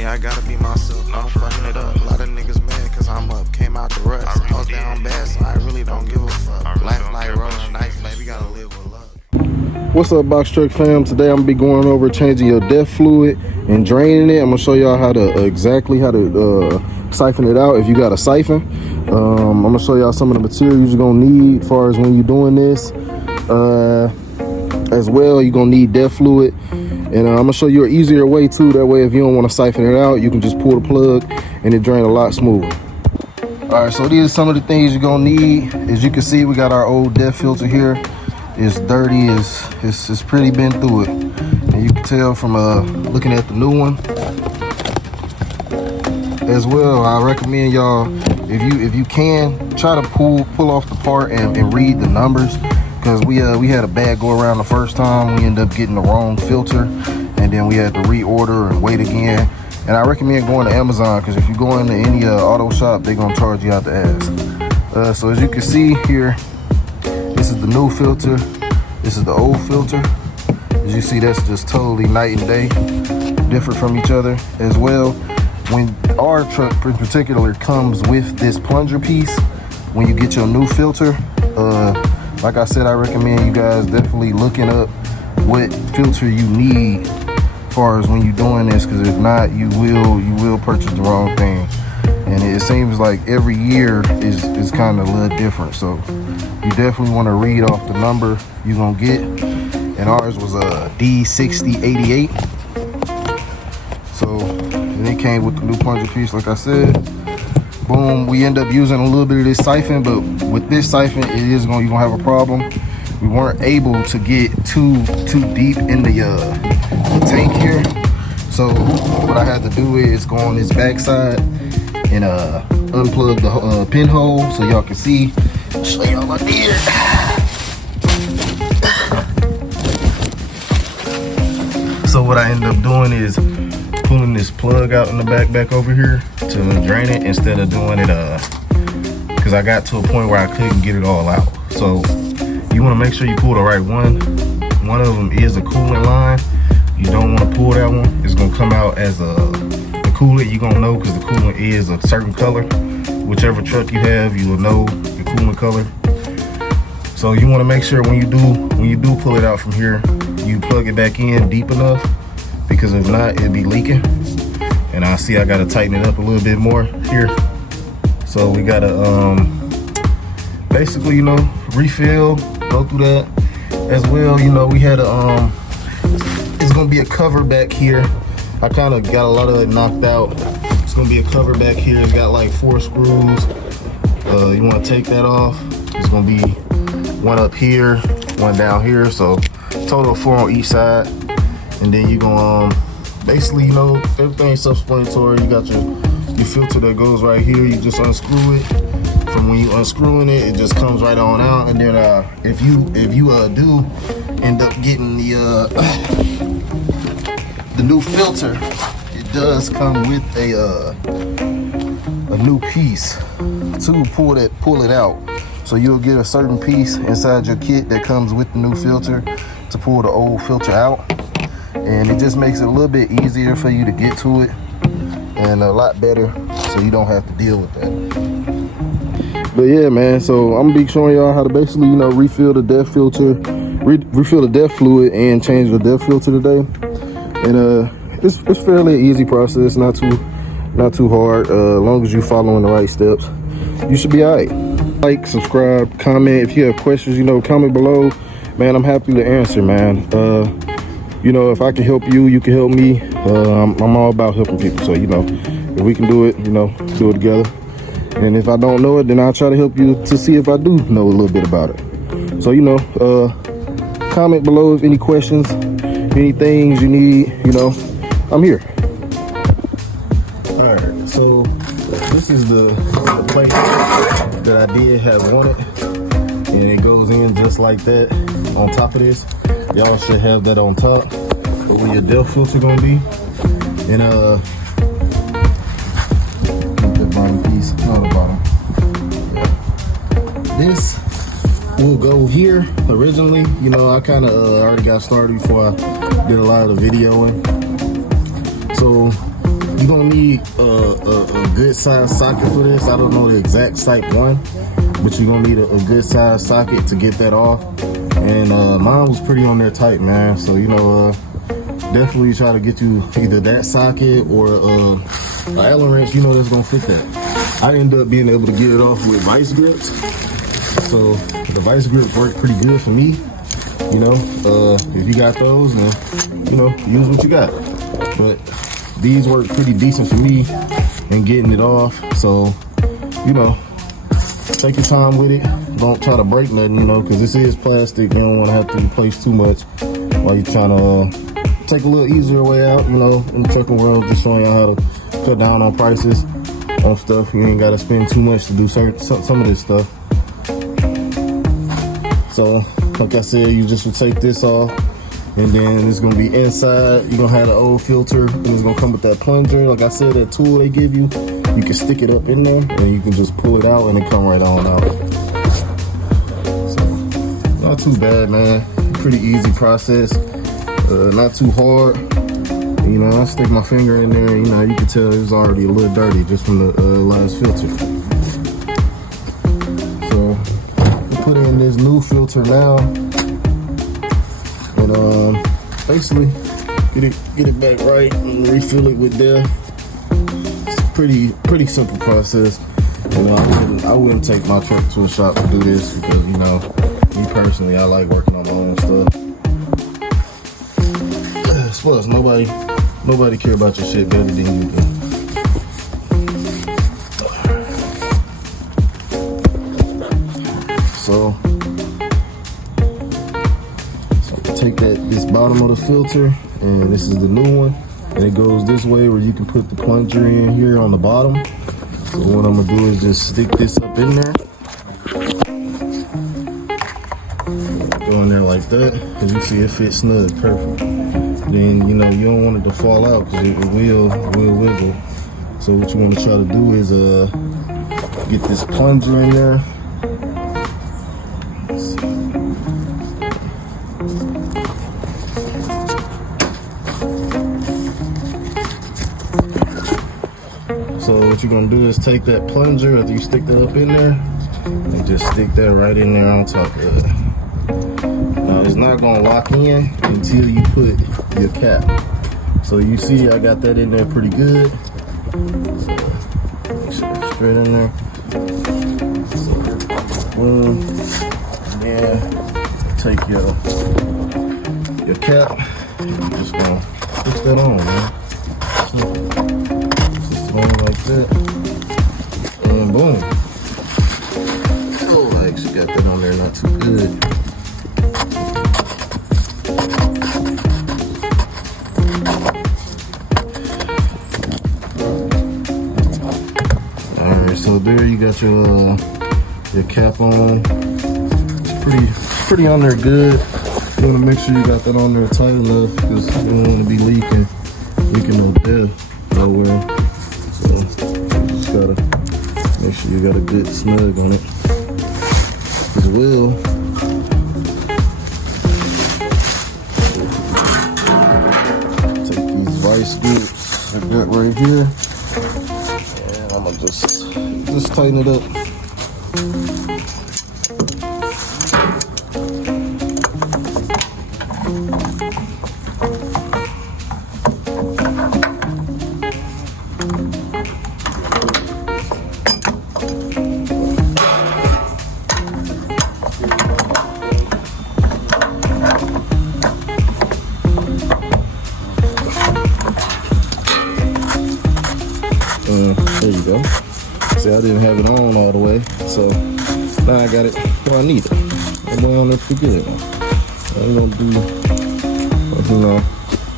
Yeah, I gotta be myself, no, I'm fucking it up. A lot of niggas mad cause I'm up, came out the rust. I was down bad, so I really don't give a fuck. Life like rolling dice, baby, gotta live with love. What's up, Box Truck fam? Today I'm gonna be going over changing your DEF fluid and draining it. I'm gonna show y'all how to exactly how to siphon it out if you got a siphon. I'm gonna show y'all some of the materials you're gonna need as far as when you're doing this. As well, you're gonna need DEF fluid, and I'm gonna show you an easier way too. That way, if you don't want to siphon it out, you can just pull the plug and it drain a lot smoother. All right, so these are some of the things you're gonna need. As you can see, we got our old DEF filter here. It's dirty, it's pretty bent through it, and you can tell from looking at the new one. As well, I recommend y'all, if you can, try to pull off the part and read the numbers, because we had a bad go around the first time. We ended up getting the wrong filter, and then we had to reorder and wait again. And I recommend going to Amazon, because if you go into any auto shop, they're gonna charge you out the ass. So as you can see here, this is the new filter, this is the old filter. As you see, that's just totally night and day, different from each other. As well, when our truck in particular comes with this plunger piece, when you get your new filter, like I said, I recommend you guys definitely looking up what filter you need as far as when you're doing this, because if not, you will purchase the wrong thing. And it seems like every year is kind of a little different, so you definitely want to read off the number you're gonna get. And ours was a D6088. So, and it came with the new plunger piece, like I said. Boom, we end up using a little bit of this siphon, but with this siphon, you're gonna have a problem. We weren't able to get too deep in the tank here. So what I had to do is go on this backside and unplug the pinhole so y'all can see. Show y'all what I did. So what I ended up doing is pulling this plug out in the back over here to drain it, instead of doing it because I got to a point where I couldn't get it all out. So you want to make sure you pull the right one. One of them is a coolant line. You don't want to pull that one. It's gonna come out as the coolant. You're gonna know because the coolant is a certain color. Whichever truck you have, you will know the coolant color. So you want to make sure when you do pull it out from here, you plug it back in deep enough, because if not, it'll be leaking. And I see I gotta tighten it up a little bit more here. So we gotta basically, you know, refill, go through that. As well, you know, we had a it's gonna be a cover back here. I kind of got a lot of it knocked out. It's gonna be a cover back here. It's got like 4 screws. You want to take that off. It's gonna be one up here, one down here, so total 4 on each side. And then you gonna basically, you know, everything's self-explanatory. You got your filter that goes right here. You just unscrew it. From when you unscrewing it, it just comes right on out. And then if you do end up getting the new filter, it does come with a new piece to pull it out. So you'll get a certain piece inside your kit that comes with the new filter to pull the old filter out, and it just makes it a little bit easier for you to get to it, and a lot better, so you don't have to deal with that. But yeah, man, so I'm gonna be showing y'all how to basically, you know, refill the DEF filter, refill the DEF fluid and change the DEF filter today. And it's fairly an easy process, not too hard. As long as you following the right steps, you should be all right. Like, subscribe, comment. If you have questions, you know, comment below. Man, I'm happy to answer, man. You know, if I can help you, you can help me. I'm all about helping people. So, you know, if we can do it, you know, do it together. And if I don't know it, then I'll try to help you to see if I do know a little bit about it. So, you know, comment below if any questions, any things you need, you know, I'm here. All right, so this is the plate that I did have wanted, and it goes in just like that on top of this. Y'all should have that on top, but where your DEF filter gonna be. And the bottom piece, not the bottom. Yeah. This will go here originally. You know, I kind of already got started before I did a lot of the videoing. So you're gonna need a good size socket for this. I don't know the exact Type 1, but you're gonna need a good size socket to get that off. And mine was pretty on there tight, man. So you know, definitely try to get you either that socket or an Allen wrench, you know, that's gonna fit that. I ended up being able to get it off with vice grips. So the vice grips work pretty good for me. You know, if you got those, then, you know, use what you got. But these work pretty decent for me in getting it off. So, you know, take your time with it. Don't try to break nothing, you know, because this is plastic. You don't want to have to replace too much while you're trying to take a little easier way out, you know, in the trucking world. Just showing you how to cut down on prices on stuff. You ain't got to spend too much to do some of this stuff. So, like I said, you just will take this off, and then it's gonna be inside. You're gonna have the old filter, and it's gonna come with that plunger. Like I said, that tool they give you, you can stick it up in there, and you can just pull it out, and it come right on out. So, not too bad, man. Pretty easy process. Not too hard. You know, I stick my finger in there, and, you know, you can tell it's already a little dirty just from the last filter. So, put in this new filter now, and basically get it back right and refill it with there. It's a pretty simple process. You know, I wouldn't take my truck to a shop to do this because, you know, me personally, I like working on my own stuff. Plus, nobody care about your shit better than you do. So take this bottom of the filter, and this is the new one, and it goes this way where you can put the plunger in here on the bottom. So what I'm gonna do is just stick this up in there, go in there like that, because you see it fits snug, perfect. Then, you know, you don't want it to fall out because it will wiggle. So what you want to try to do is get this plunger in there. So what you're gonna do is take that plunger after you stick that up in there and just stick that right in there on top of it. Now it's not gonna lock in until you put your cap. So you see I got that in there pretty good. Make sure it's straight in there. So boom. Yeah. Take your cap. I'm just gonna fix that on, man. Like that, and boom. Oh, I actually got that on there not too good. Alright, so there you got your cap on. It's pretty on there good. You want to make sure you got that on there tight enough because you don't want to be leaking no depth nowhere. So you just gotta make sure you got a good snug on it as well. Take these vice grips like that right here, and I'm gonna just tighten it up. There you go. See, I didn't have it on all the way, so now I got it where I need it. I'm way on there pretty good. I ain't gonna do, you know,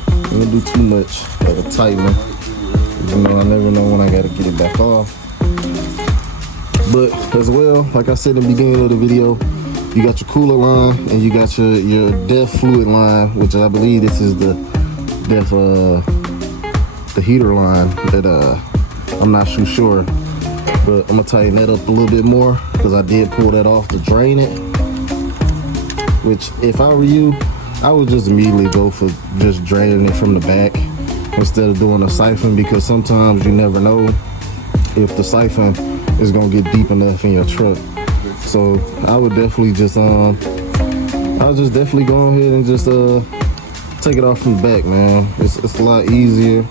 I'm gonna do too much of a tightener. You know, I never know when I gotta get it back off. But as well, like I said in the beginning of the video, you got your cooler line and you got your DEF fluid line, which I believe this is the DEF the heater line that I'm not too sure, but I'm gonna tighten that up a little bit more because I did pull that off to drain it. Which, if I were you, I would just immediately go for just draining it from the back instead of doing a siphon, because sometimes you never know if the siphon is gonna get deep enough in your truck. So I would definitely just I'll just definitely go ahead and just take it off from the back, man. It's a lot easier.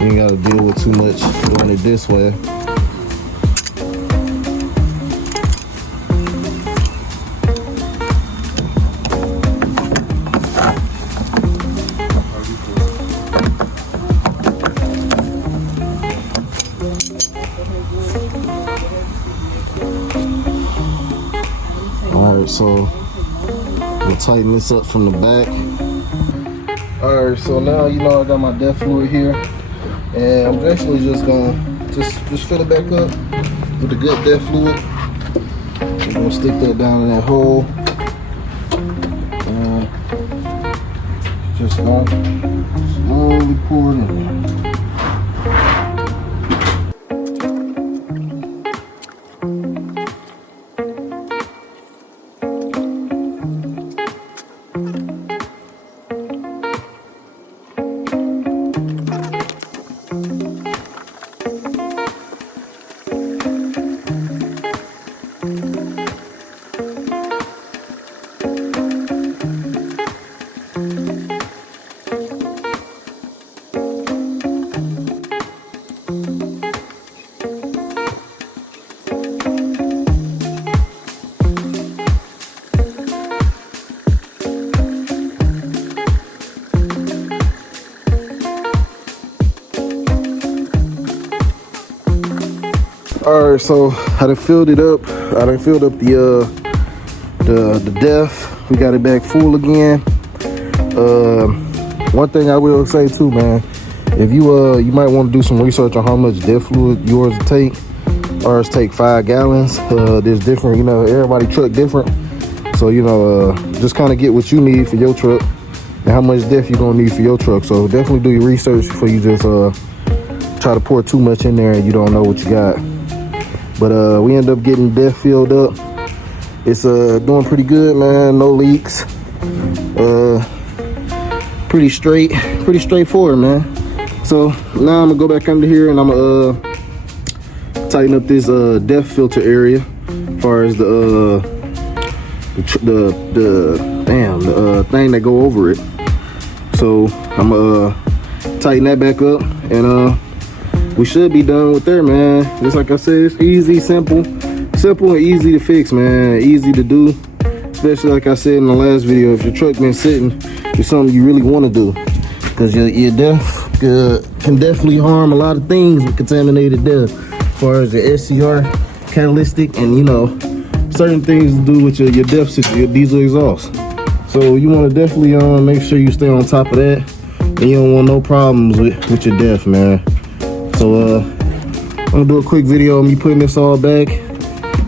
You ain't gotta deal with too much doing it this way. Alright, so we'll tighten this up from the back. Alright, so now you know I got my DEF fluid here, and I'm actually just gonna just fill it back up with the good DEF fluid. I'm gonna stick that down in that hole, and just gonna slowly pour it in there. Alright, so I done filled it up. I done filled up the DEF. We got it back full again. One thing I will say too, man, if you might want to do some research on how much DEF fluid yours take. Ours take 5 gallons. There's different, you know, everybody truck different. So, you know, just kind of get what you need for your truck and how much DEF you're gonna need for your truck. So definitely do your research before you just try to pour too much in there and you don't know what you got. But we end up getting DEF filled up. It's doing pretty good, man. No leaks. Pretty straightforward, man. So now I'm gonna go back under here and I'm gonna tighten up this DEF filter area as far as the thing that go over it. So I'm gonna tighten that back up, and we should be done with there, man. Just like I said, it's easy, simple and easy to fix, man. Easy to do, especially like I said in the last video. If your truck been sitting, it's something you really want to do, because your DEF can definitely harm a lot of things with contaminated DEF, as far as your SCR, catalytic, and you know, certain things to do with your DEF system, your diesel exhaust. So you want to definitely make sure you stay on top of that, and you don't want no problems with your DEF, man. So I'm gonna do a quick video of me putting this all back,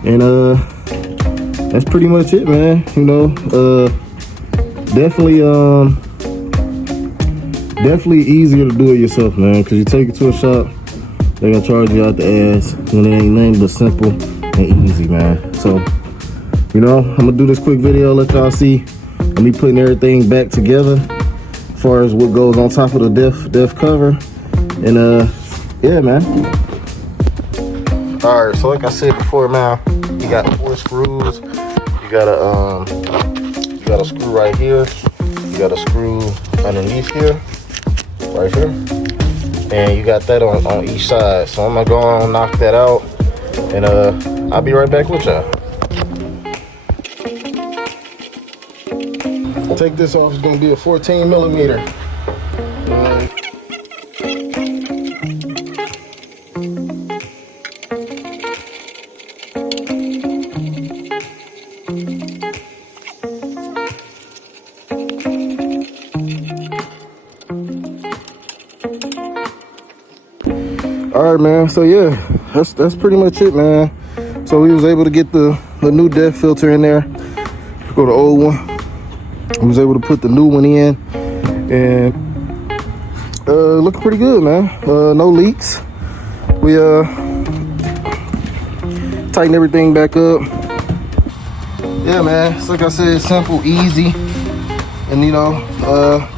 and that's pretty much it, man. You know, definitely easier to do it yourself, man, because you take it to a shop, they're gonna charge you out the ass when it ain't nothing but simple and easy, man. So, you know, I'm gonna do this quick video, let y'all see me putting everything back together as far as what goes on top of the DEF cover, and yeah, man. All right, so like I said before, man, you got 4 screws. You got a screw right here. You got a screw underneath here, right here, and you got that on each side. So I'm gonna go on and knock that out, and I'll be right back with y'all. Take this off. It's gonna be a 14 millimeter. All right, man. So yeah, that's pretty much it, man. So we was able to get the new DEF filter in there. Go to the old one. We was able to put the new one in, and looking pretty good, man. No leaks. We tighten everything back up. Yeah, man. It's like I said, simple, easy, and you know,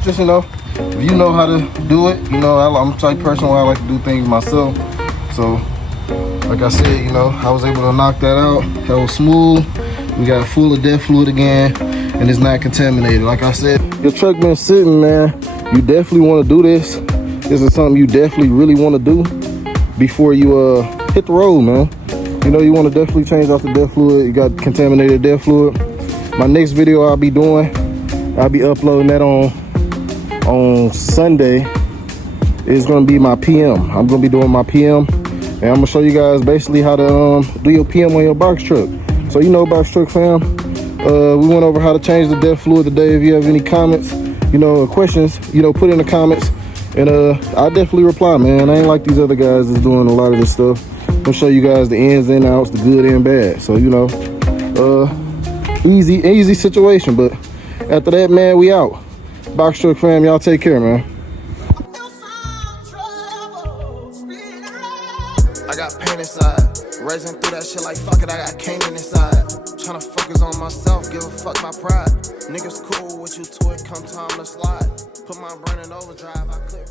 just, you know, if you know how to do it, you know, I'm the type of person where I like to do things myself. So, like I said, you know, I was able to knock that out. That was smooth. We got full of DEF fluid again, and it's not contaminated. Like I said, your truck been sitting, man. You definitely want to do this. This is something you definitely really want to do before you hit the road, man. You know, you want to definitely change out the DEF fluid. You got contaminated DEF fluid. My next video I'll be uploading that on Sunday. It's gonna be my PM. I'm gonna be doing my PM, and I'm gonna show you guys basically how to do your PM on your box truck. So you know, box truck fam, we went over how to change the DEF fluid today. If you have any comments, you know, or questions, you know, put in the comments, and I'll definitely reply, man. I ain't like these other guys that's doing a lot of this stuff. I'm gonna show you guys the ins and outs, the good and bad. So you know, easy situation. But after that, man, we out. Box truck fam, y'all take care, man. I got pain inside, racing through that shit like fuck it, I got cane inside. Tryna focus on myself, give a fuck my pride. Niggas cool with you to it, come time to slide. Put my brain in overdrive, I clear.